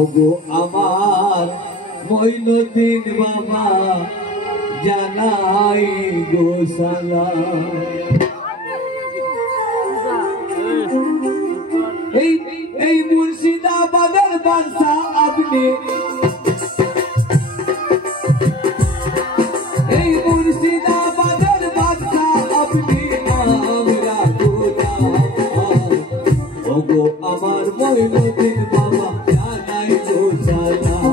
ওগো আমার মঈনুদ্দিন বাবা জানাই গো সালাম। এই মুর্শিদাবাদের বাদশা আপনি, এই মুর্শিদাবাদের বাদশা আপনি আমরা গোলাম। ওগো আমার মঈনুদ্দিন বাবা জানাই গো সালাম।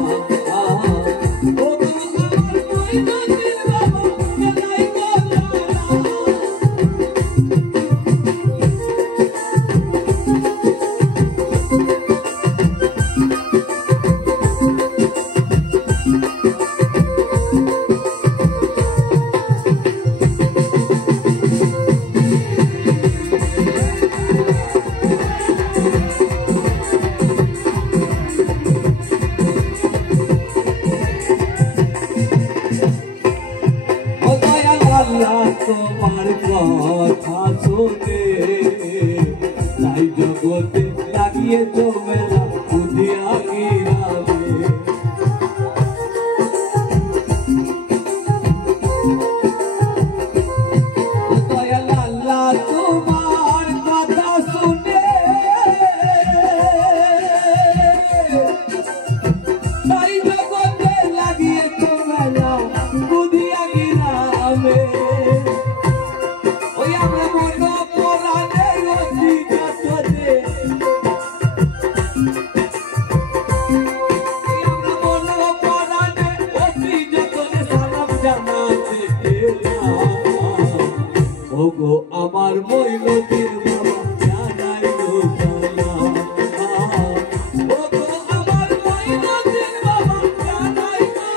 ওগো আমার মঈনুদ্দিন বাবা জানাই গো সালাম। তোমার কথা শুনে তাই জগতে লাগিয়ে তো মেলা বুঝিয়া গিরাবে। দয়াল আল্লাহ তোমার কথা শুনে তাই জগতে লাগিয়ে তো মেলা বুঝিয়া গিরাবে। ওগো আমার মঈনুদ্দিন বাবা জানাই গো সালাম। ওগো আমার মঈনুদ্দিন বাবা জানাই গো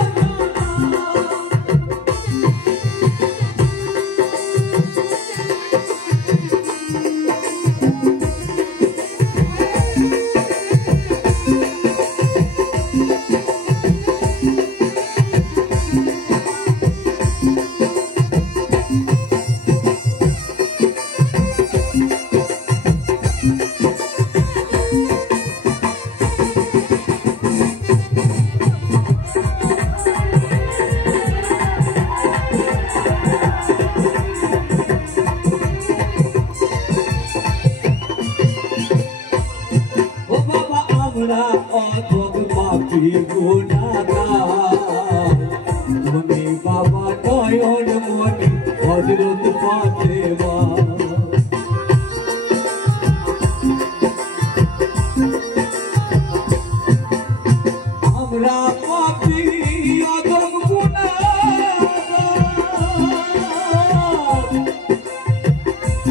অধম পাপী গুনাহগার তুমি বাবা নয়ন মনি হযরত ফাতেমা। আমরা পাপী অধম গুনাহগার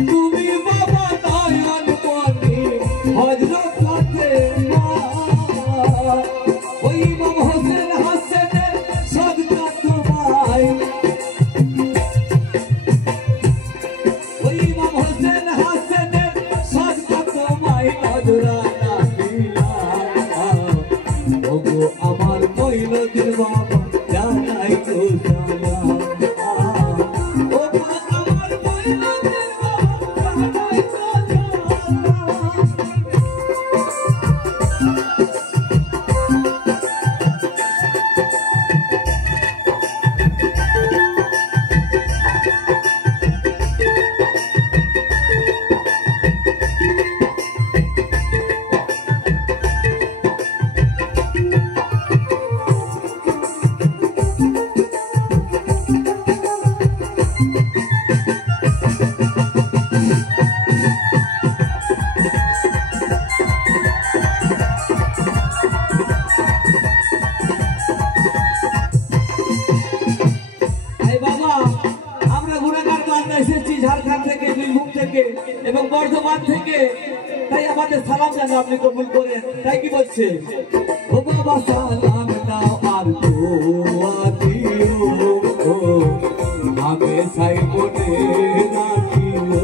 তুমি বাবা নয়ন মনি হযরত ফাতেমা। ওই ইমাম হোসেন হাসেনের সাদকা তোমায়, ওই ইমাম হোসেন হাসেনের সাদকা তোমায় নজরানা দিলাম। ওগো আমার মঈনুদ্দিন বাবা জানাই গো সালাম। ওগো আমার মঈনুদ্দিন বাবা জানাই গো সালাম। ঝাড়খণ্ড থেকে, বীরভূম থেকে এবং বর্ধমান থেকে, তাই আমাদের সালাম যেন আপনি কবুল করেন। তাই কি বলছে, ও বাবা সালাম দাও আর দোয়া দিও, আমি সাই মনে রাখিও।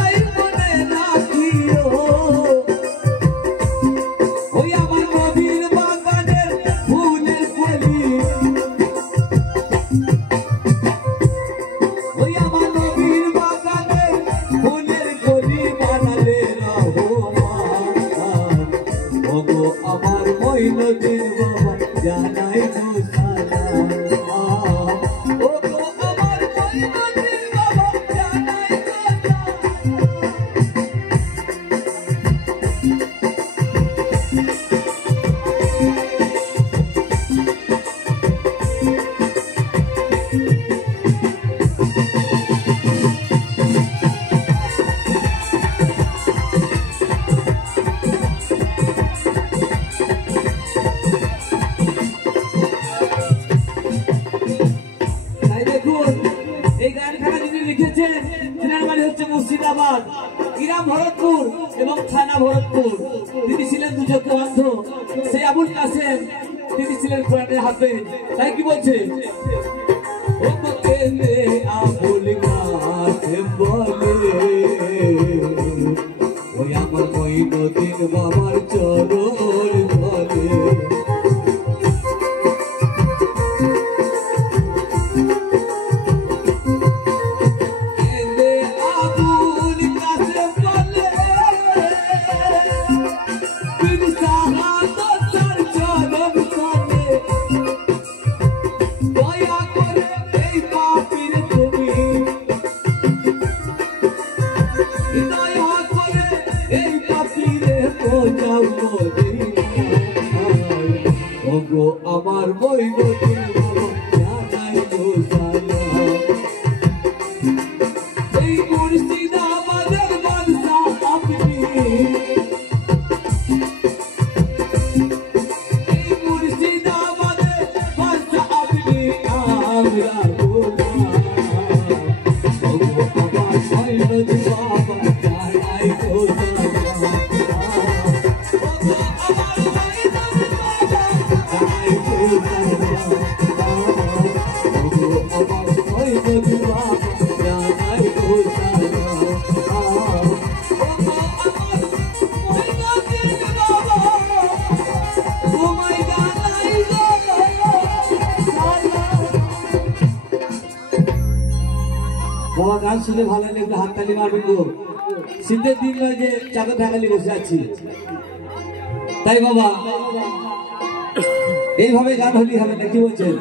I'm মুর্শিদাবাদ, গ্রাম ভরতপুর এবং থানা ভরতপুর। তিনি ছিলেন দুচক্ষু অন্ধ। সেই আবুল কাসেম তিনি ছিলেন কোরআনের হাফেজ। তাই কি বলছে, আবুল কাসেম বলে ওই আমার মঈনুদ্দিন বাবার চরণ ধরে। আমার মঈনুদ্দিন জানাই গো সালাম, এই মুর্শিদাবাদের বাদশা আপনি, এই মুর্শিদাবাদের বাদশা আপনি, আমরা গোলাম। আমার মঈনুদ্দিন বাবা জানাই গো সালাম। বাবা গান শুনে ভালো লাগলে হাততালি মারবেন গো। শীতের দিন নয় যে চাদর ঢাকালি বসে আছি, তাই বাবা এইভাবে গান হলি হবে না, কি বলছেন?